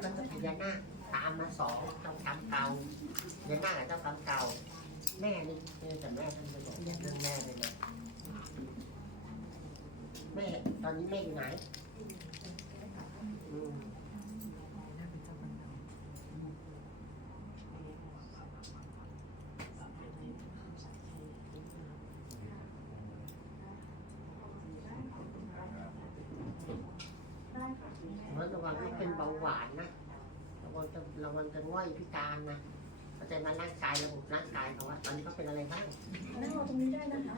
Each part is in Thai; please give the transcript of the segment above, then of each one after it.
แล้วก็จะพญานาคตามมาสองเจ้ากรรเก่าพญานาคกับเจ้ากรรเก่า แม่นี่เจอแต่แม่ท่านไปบอกเรื่องแม่เลยนะแม่ตอนนี้แม่อยู่ไหน ระวังว่าเป็นเบาหวานนะระวังจะระวังจะง่อยพิการนะเข้าใจไหมาร่างกายระบบร่างกายเขาว่าตอนนี้เขาเป็นอะไรบ้างนั่งรอตรงนี้ได้นะคะ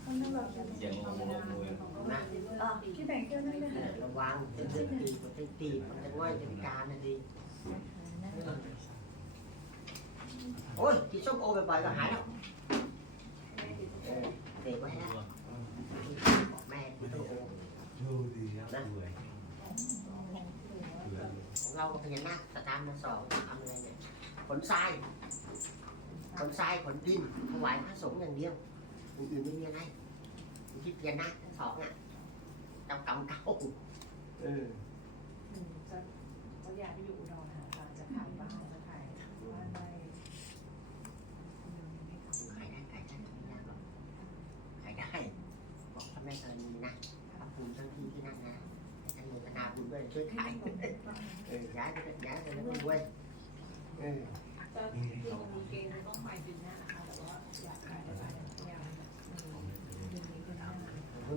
เขานั่งรอกันอย่างงงงเลยนะอะพี่แบ่งเที่ยวนั่งได้ค่ะระวังจะจะตีบจะตีบมันจะง่อยจะพิการนะดีโอ้ยกินส้มโอบ่อยๆก็หายแล้วเออเด็กไว้แล้วบอกแม่กินส้มโอดูดีครับสวยของ เราก็พญานาคสตามมาสองทำอะไรเนี่ยขนทรายขนทรายขนดินถวายพระสงฆ์อย่างเดียวอื่นๆไม่มีอะไรที่พญานาคทั้งสองอะเจ้ากรรมเก่าเออจะเขาอยากไปอยู่อุดรค่ะจะขายบ้านจะขายบ้านได้ขายได้ขายได้ไม่ยากหรอกขายได้บอกพ่อแม่กรณีนะพระภูมิเจ้าที่ที่นั่นนะ ท่านนาบุญด้วยช่วยขายเออย้ายไปย้ายไปแล้วด้วยเออจะคือมีเกณฑ์ต้องไปปีหน้านะคะแต่ว่าอยากขายได้ยัง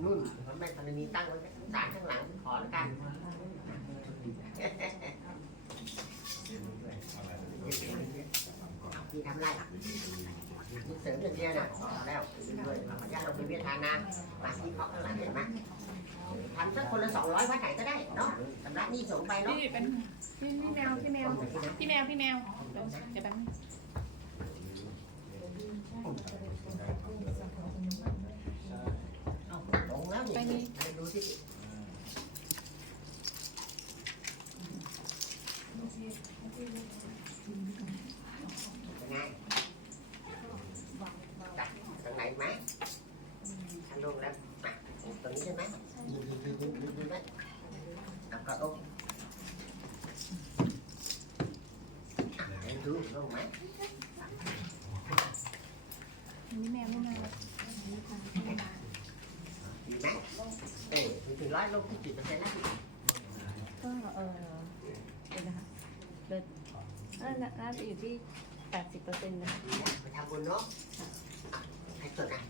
นู่นพ่อแม่กรณีตั้งไว้ศาลข้างหลังขอแล้วกันพี่ทำไรพี่เสริมอย่างเดียวนะพอแล้วด้วยขออนุญาตเราเป็นเวียดทานนะมาที่เขาะข้างหลังเห็นไหม ทำสักคนละสองร้อยวัดไหนก็ได้เนาะสำนักนี้ส่งไปเนาะพี่เป็นพี่พี่แมวพี่แมวพี่แมวพี่แมวเดี๋ยวเดี๋ยวแป๊บนึงเอาลงแล้วนี่ไปดูสิเป็นไงจับตรงไหนไหมทันลงแล้วมาตรงนี้ใช่ไหมยืนยืนยืนยืนยืนยืนไหมเอากระอก อะเดี๋ยวดูลงไหมนี่แมวนี่แมวดีไหมเออถึงถึงร้อยลงที่กี่เปอร์เซ็นต์แล้วก็เออเดี๋ยวนะคะเดินน่าน่าจะอยู่ที่แปดสิบเปอร์เซ็นต์นะไปทำบุญเนาะอะให้จดนะ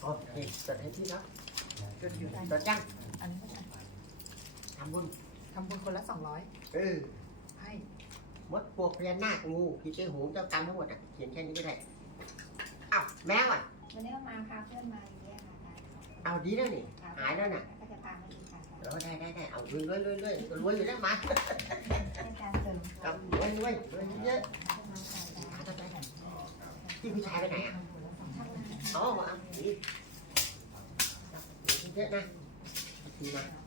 โอ้ยจดให้พี่เนาะจดอยู่ได้จดจังอันนี้ทำบุญทำบุญคนละสองร้อยเออให้ มดปวกพญานาคงูผีเจ้าหูเจ้ากรรมทั้งหมดอะเขียนแค่นี้ก็ได้อ้าวแมวอะวันนี้มาพาเพื่อนมาอย่างเงี้ยค่ะเอาดีแล้วนี่หายแล้วน่ะก็จะพามาอีกค่ะเออได้ได้ได้เอารวยรวยรวยรวยรวยอยู่แล้วมาให้การเสริมกำรวยรวยรวยเยอะหาทำไมที่ผู้ชายไปไหนอะอ๋อมาเอาดีเยอะนะทีนะ